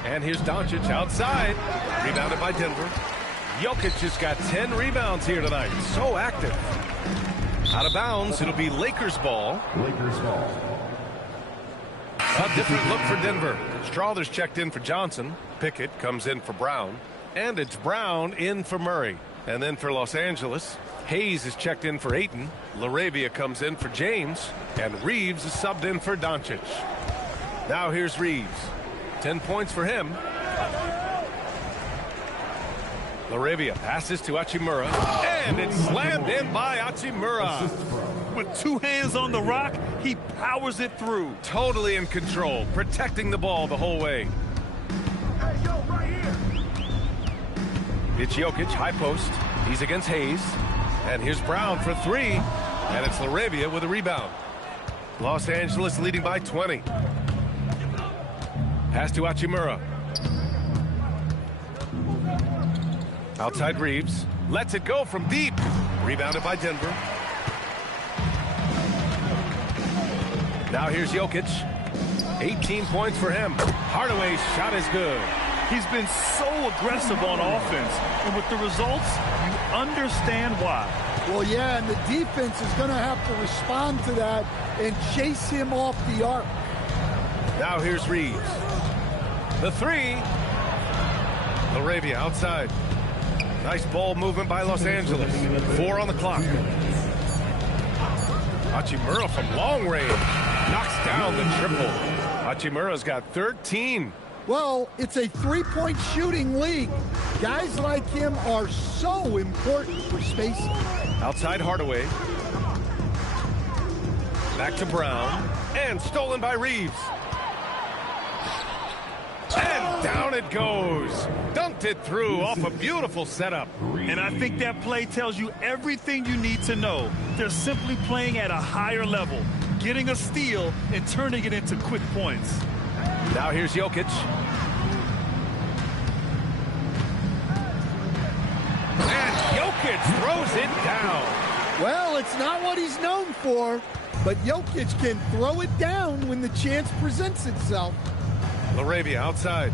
And here's Doncic outside. Rebounded by Denver. Jokic has got 10 rebounds here tonight. So active. Out of bounds. It'll be Lakers ball. Lakers ball. A different look for Denver. Strawther's checked in for Johnson. Pickett comes in for Brown. And it's Brown in for Murray. And then for Los Angeles, Hayes is checked in for Ayton. LaRavia comes in for James. And Reeves is subbed in for Doncic. Now here's Reeves. 10 points for him. LaRavia passes to Hachimura. And it's slammed in by Hachimura. With 2 hands on the rock, he powers it through. Totally in control, protecting the ball the whole way. Hey, yo, right here. It's Jokic, high post. He's against Hayes. And here's Brown for 3. And it's LaRavia with a rebound. Los Angeles leading by 20. Pass to Hachimura. Outside Reeves. Lets it go from deep. Rebounded by Denver. Now here's Jokic. 18 points for him. Hardaway's shot is good. He's been so aggressive on offense. And with the results, you understand why. Well, yeah, and the defense is going to have to respond to that and chase him off the arc. Now here's Reeves. The 3. LaRavia outside. Nice ball movement by Los Angeles. 4 on the clock. Hachimura from long range knocks down the triple. Hachimura's got 13. Well, it's a three-point shooting league. Guys like him are so important for spacing. Outside Hardaway. Back to Brown. And stolen by Reeves. And down it goes. Dunked it through off a beautiful setup. And I think that play tells you everything you need to know. They're simply playing at a higher level, getting a steal and turning it into quick points. Now here's Jokic. And Jokic throws it down. Well, it's not what he's known for, but Jokic can throw it down when the chance presents itself. LaRavia outside.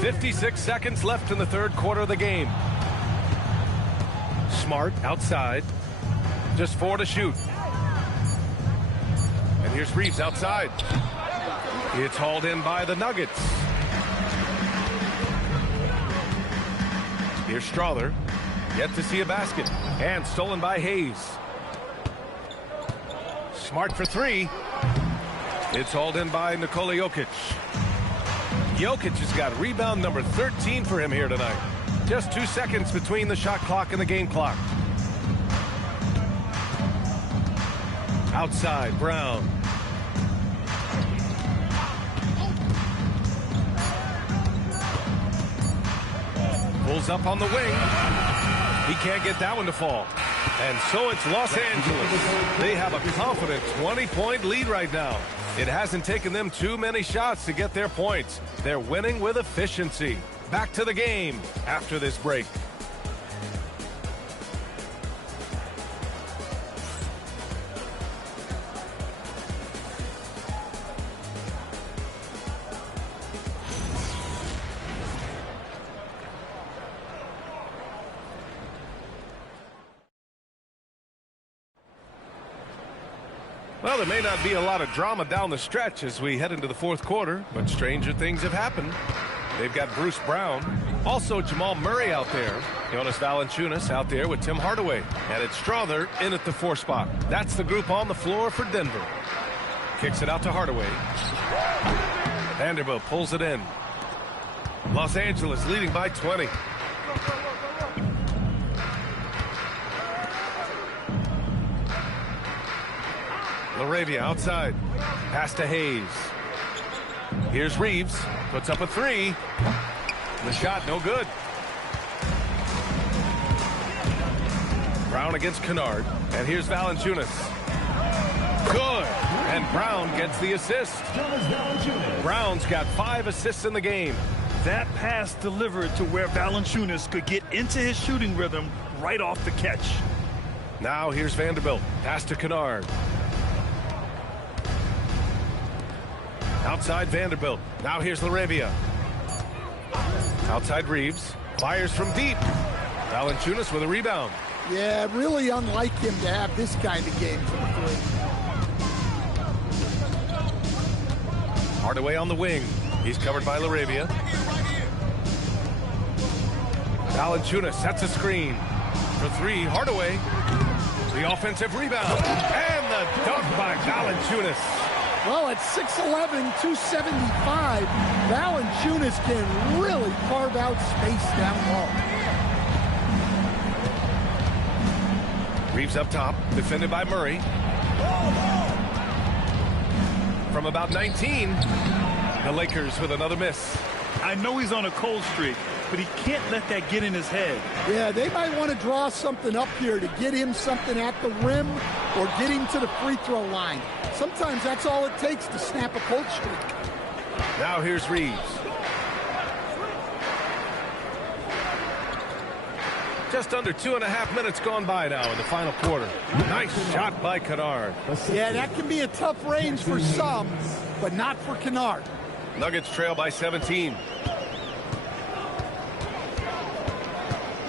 56 seconds left in the third quarter of the game. Smart outside. Just 4 to shoot. And here's Reeves outside. It's hauled in by the Nuggets. Here's Strawther. Yet to see a basket. And stolen by Hayes. Smart for three. It's hauled in by Nikola Jokic. Jokic has got rebound number 13 for him here tonight. Just 2 seconds between the shot clock and the game clock. Outside, Brown. Pulls up on the wing. He can't get that one to fall. And so it's Los Angeles. They have a confident 20-point lead right now. It hasn't taken them too many shots to get their points. They're winning with efficiency. Back to the game after this break. Well, there may not be a lot of drama down the stretch as we head into the fourth quarter, but stranger things have happened. They've got Bruce Brown, also Jamal Murray out there, Jonas Valanciunas out there with Tim Hardaway, and it's Strother in at the 4 spot. That's the group on the floor for Denver. Kicks it out to Hardaway. Vanderbilt pulls it in. Los Angeles leading by 20. LaRavia outside. Pass to Hayes. Here's Reeves. Puts up a three. The shot no good. Brown against Kennard. And here's Valanciunas. Good. And Brown gets the assist. Brown's got 5 assists in the game. That pass delivered to where Valanciunas could get into his shooting rhythm right off the catch. Now here's Vanderbilt. Pass to Kennard. Outside Vanderbilt. Now here's LaRavia. Outside Reeves. Fires from deep. Valanciunas with a rebound. Yeah, really unlike him to have this kind of game from three. Hardaway on the wing. He's covered by LaRavia. Valanciunas sets a screen. For three, Hardaway. The offensive rebound. And the dunk by Valanciunas. Well, at 6'11", 275, Valanciunas can really carve out space down low. Reeves up top, defended by Murray. From about 19, the Lakers with another miss. I know he's on a cold streak, but he can't let that get in his head. Yeah, they might want to draw something up here to get him something at the rim or get him to the free throw line. Sometimes that's all it takes to snap a cold streak. Now here's Reeves. Just under 2.5 minutes gone by now in the final quarter. Nice shot by Kennard. Yeah, that can be a tough range for some, but not for Kennard. Nuggets trail by 17.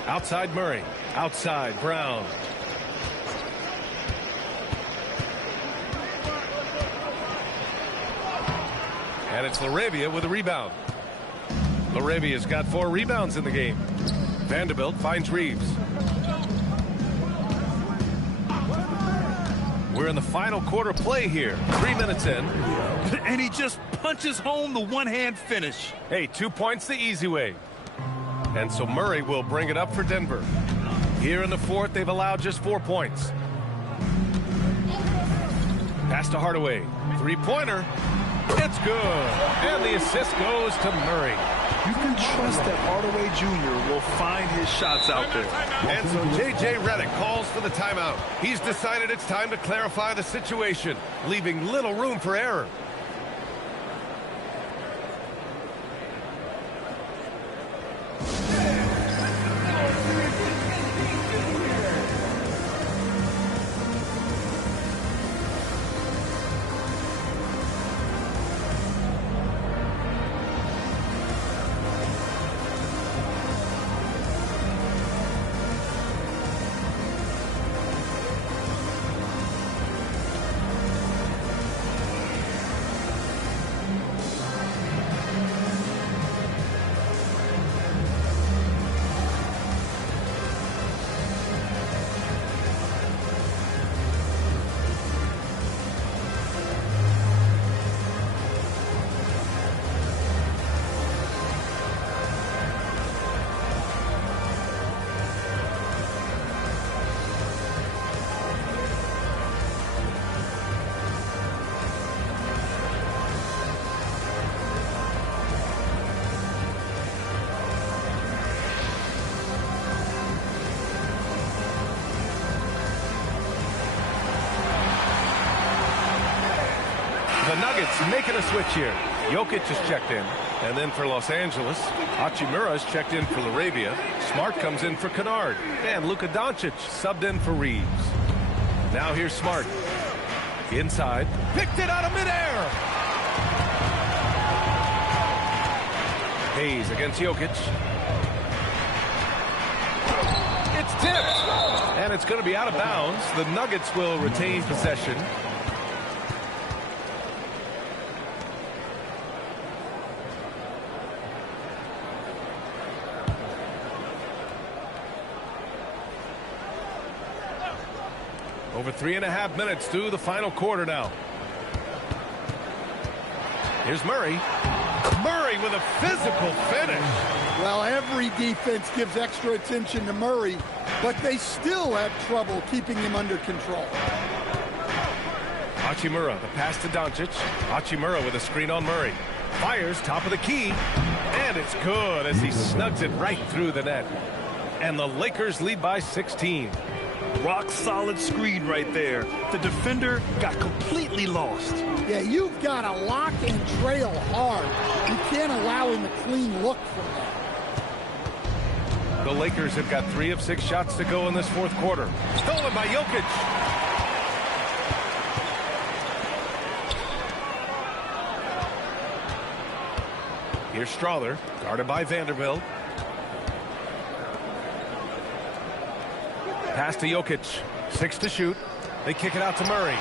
Outside Murray. Outside Brown. And it's LaRavia with a rebound. LaRavia's got 4 rebounds in the game. Vanderbilt finds Reeves. We're in the final quarter play here. 3 minutes in. And he just punches home the one-hand finish. Hey, 2 points the easy way. And so Murray will bring it up for Denver. Here in the fourth, they've allowed just 4 points. Pass to Hardaway. 3-pointer. It's good. And the assist goes to Murray. You can trust that Hardaway Jr. will find his shots out there. And so J.J. Redick calls for the timeout. He's decided it's time to clarify the situation, leaving little room for error. The Nuggets making a switch here. Jokic is checked in. And then for Los Angeles, Hachimura is checked in for Laravia. Smart comes in for Kennard. And Luka Doncic subbed in for Reeves. Now here's Smart. Inside. Picked it out of midair. Hayes against Jokic. It's tipped. And it's going to be out of bounds. The Nuggets will retain possession. Over 3.5 minutes through the final quarter now. Here's Murray. Murray with a physical finish. Well, every defense gives extra attention to Murray, but they still have trouble keeping him under control. Hachimura, the pass to Doncic. Hachimura with a screen on Murray. Fires top of the key, and it's good as he snugs it right through the net. And the Lakers lead by 16. Rock solid screen right there. The defender got completely lost. Yeah, you've got to lock and trail hard. You can't allow him a clean look from that. The Lakers have got 3 of 6 shots to go in this fourth quarter. Stolen by Jokic. Here's Strother, guarded by Vanderbilt. Pass to Jokic. 6 to shoot. They kick it out to Murray.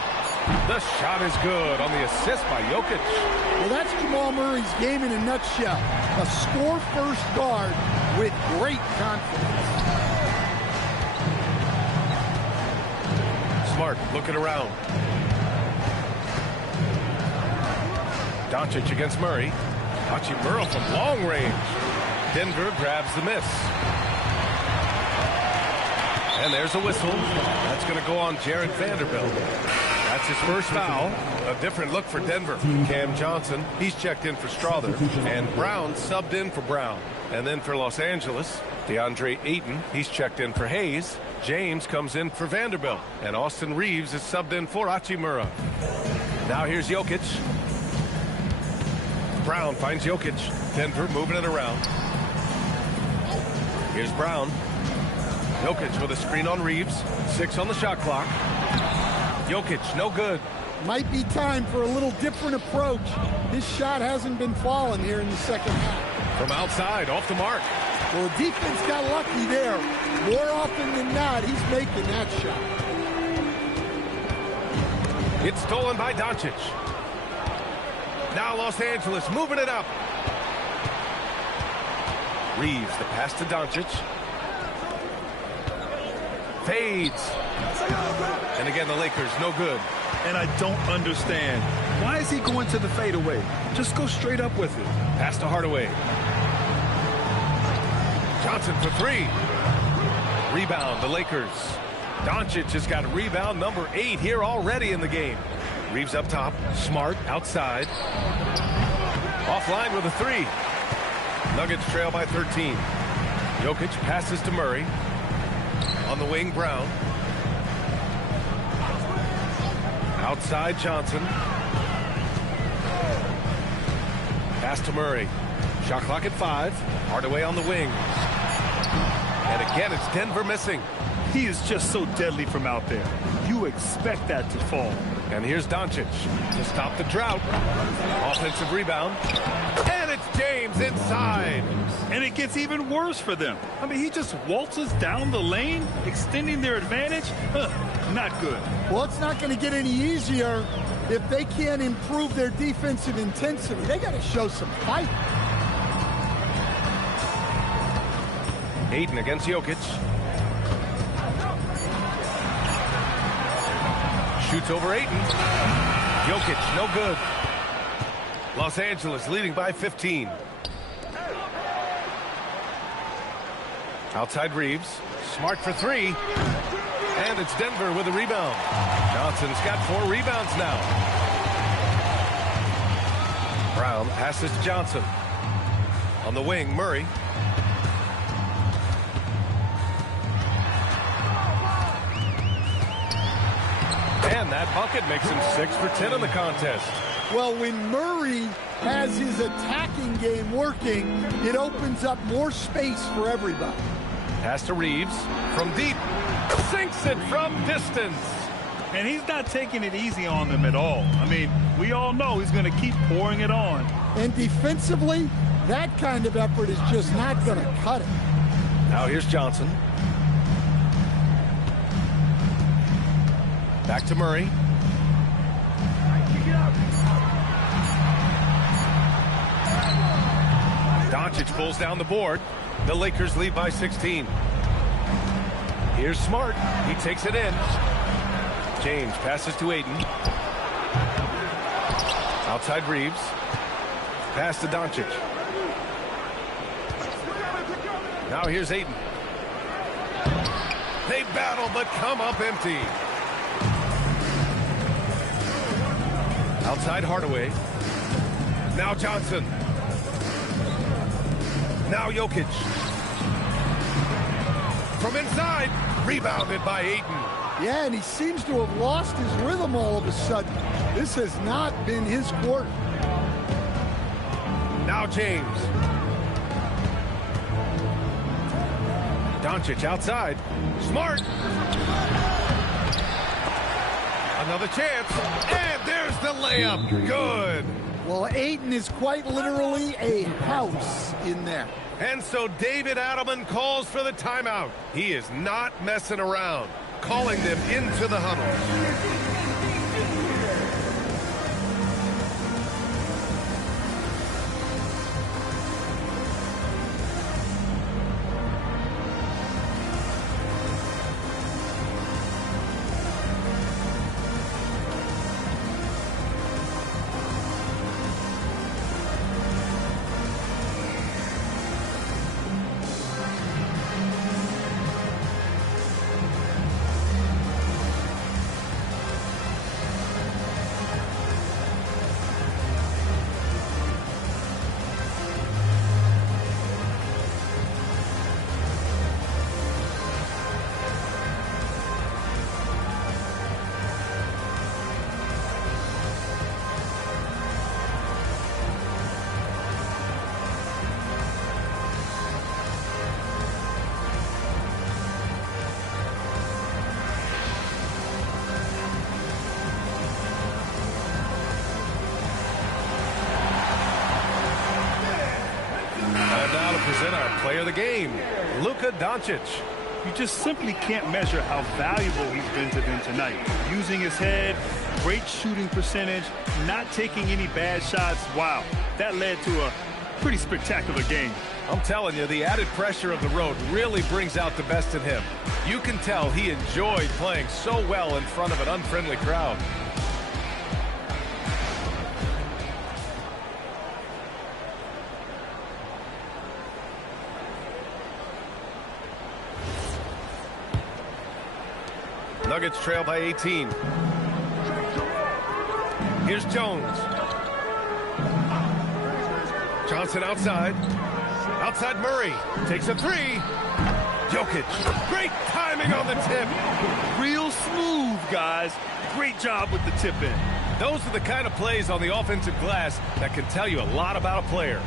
The shot is good on the assist by Jokic. Well, that's Jamal Murray's game in a nutshell. A score-first guard with great confidence. Smart looking around. Doncic against Murray. Hachimura from long range. Denver grabs the miss. And there's a whistle. That's going to go on Jared Vanderbilt. That's his first foul. A different look for Denver. Cam Johnson, he's checked in for Strother. And Brown subbed in for Brown. And then for Los Angeles, DeAndre Ayton, he's checked in for Hayes. James comes in for Vanderbilt. And Austin Reeves is subbed in for Hachimura. Now here's Jokic. Brown finds Jokic. Denver moving it around. Here's Brown. Jokic with a screen on Reeves. 6 on the shot clock. Jokic, no good. Might be time for a little different approach. His shot hasn't been falling here in the second half. From outside, off the mark. Well, the defense got lucky there. More often than not, he's making that shot. It's stolen by Doncic. Now Los Angeles moving it up. Reeves, the pass to Doncic. Fades. And again, the Lakers, no good. And I don't understand. Why is he going to the fadeaway? Just go straight up with it. Pass to Hardaway. Johnson for 3. Rebound, the Lakers. Doncic has got rebound number 8 here already in the game. Reeves up top. Smart outside. Offline with a 3. Nuggets trail by 13. Jokic passes to Murray. On the wing, Brown. Outside, Johnson. Pass to Murray. Shot clock at 5. Hardaway on the wing. And again, it's Denver missing. He is just so deadly from out there. You expect that to fall. And here's Doncic to stop the drought. Offensive rebound. And it's James inside. And it gets even worse for them. I mean, he just waltzes down the lane, extending their advantage. Not good. Well, it's not going to get any easier if they can't improve their defensive intensity. They got to show some fight. Ayton against Jokic. Shoots over Ayton. Jokic, no good. Los Angeles leading by 15. Outside Reeves. Smart for 3. And it's Denver with a rebound. Johnson's got 4 rebounds now. Brown passes to Johnson. On the wing, Murray. And that bucket makes him 6 for 10 in the contest. Well, when Murray has his attacking game working, it opens up more space for everybody. Pass to Reeves from deep. Sinks it from distance. And he's not taking it easy on them at all. I mean, we all know he's going to keep pouring it on. And defensively, that kind of effort is just not going to cut it. Now here's Johnson. Back to Murray. Doncic pulls down the board. The Lakers lead by 16. Here's Smart. He takes it in. James passes to Aiden. Outside Reeves. Pass to Doncic. Now here's Aiden. They battle but come up empty. Outside Hardaway. Now Johnson. Now Jokic. From inside. Rebounded by Aiden. Yeah, and he seems to have lost his rhythm all of a sudden. This has not been his quarter. Now James. Doncic outside. Smart. Another chance. And there's the layup. Good. Well, Ayton is quite literally a house in there. And so David Adelman calls for the timeout. He is not messing around, calling them into the huddle. Present our player of the game, Luka Doncic. You just simply can't measure how valuable he's been to them tonight. Using his head, great shooting percentage, not taking any bad shots. Wow, that led to a pretty spectacular game. I'm telling you, the added pressure of the road really brings out the best in him. You can tell he enjoyed playing so well in front of an unfriendly crowd. Nuggets trail by 18. Here's Jones. Johnson outside. Outside Murray. Takes a three. Jokic. Great timing on the tip. Real smooth, guys. Great job with the tip in. Those are the kind of plays on the offensive glass that can tell you a lot about a player.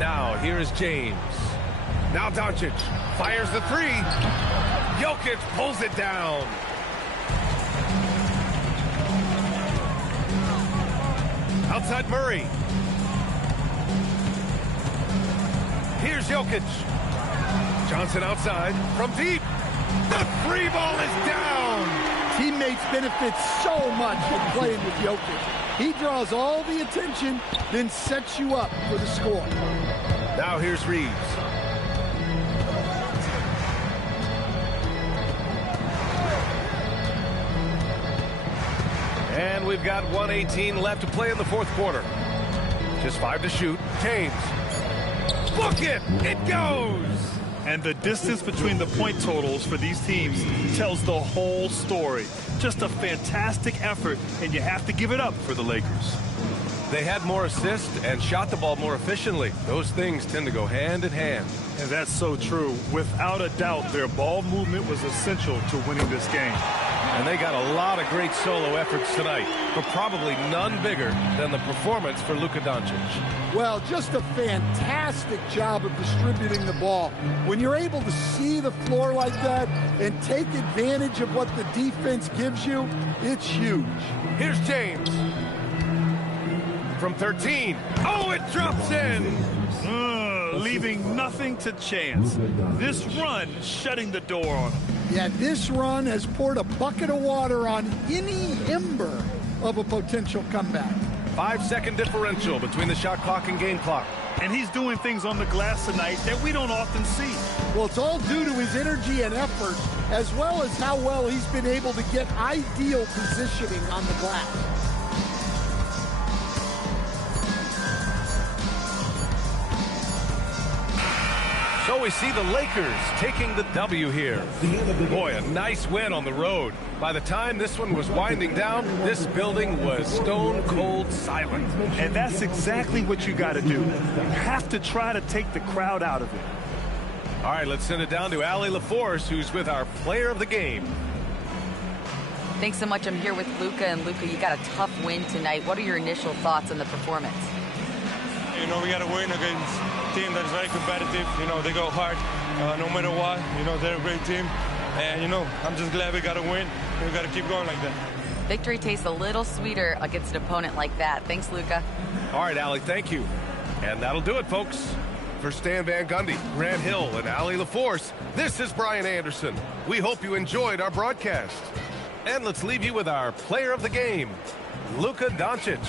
Now, here is James. Now Doncic fires the three. Jokic pulls it down. Outside Murray. Here's Jokic. Johnson outside from deep. The free ball is down. Teammates benefit so much from playing with Jokic. He draws all the attention, then sets you up for the score. Now here's Reeves. And we've got 1:18 left to play in the fourth quarter. Just 5 to shoot. James. Book it! It goes! And the distance between the point totals for these teams tells the whole story. Just a fantastic effort, and you have to give it up for the Lakers. They had more assists and shot the ball more efficiently. Those things tend to go hand in hand. And that's so true. Without a doubt, their ball movement was essential to winning this game. And they got a lot of great solo efforts tonight, but probably none bigger than the performance for Luka Doncic. Well, just a fantastic job of distributing the ball. When you're able to see the floor like that and take advantage of what the defense gives you, it's huge. Here's James. From 13. Oh, it drops in. Leaving nothing to chance. This run shutting the door on him. Yeah, this run has poured a bucket of water on any ember of a potential comeback. 5-second differential between the shot clock and game clock. And he's doing things on the glass tonight that we don't often see. Well, it's all due to his energy and effort, as well as how well he's been able to get ideal positioning on the glass. So we see the Lakers taking the W here. Boy, a nice win on the road. By the time this one was winding down, this building was stone cold silent. And that's exactly what you got to do. You have to try to take the crowd out of it. All right, let's send it down to Allie LaForce, who's with our player of the game. Thanks so much. I'm here with Luka. And Luka, you got a tough win tonight. What are your initial thoughts on the performance? You know, we got to win against a team that is very competitive. You know, they go hard no matter what. You know, they're a great team. And, you know, I'm just glad we got to win. We got to keep going like that. Victory tastes a little sweeter against an opponent like that. Thanks, Luka. All right, Allie, thank you. And that'll do it, folks. For Stan Van Gundy, Grant Hill, and Allie LaForce, this is Brian Anderson. We hope you enjoyed our broadcast. And let's leave you with our player of the game, Luka Doncic.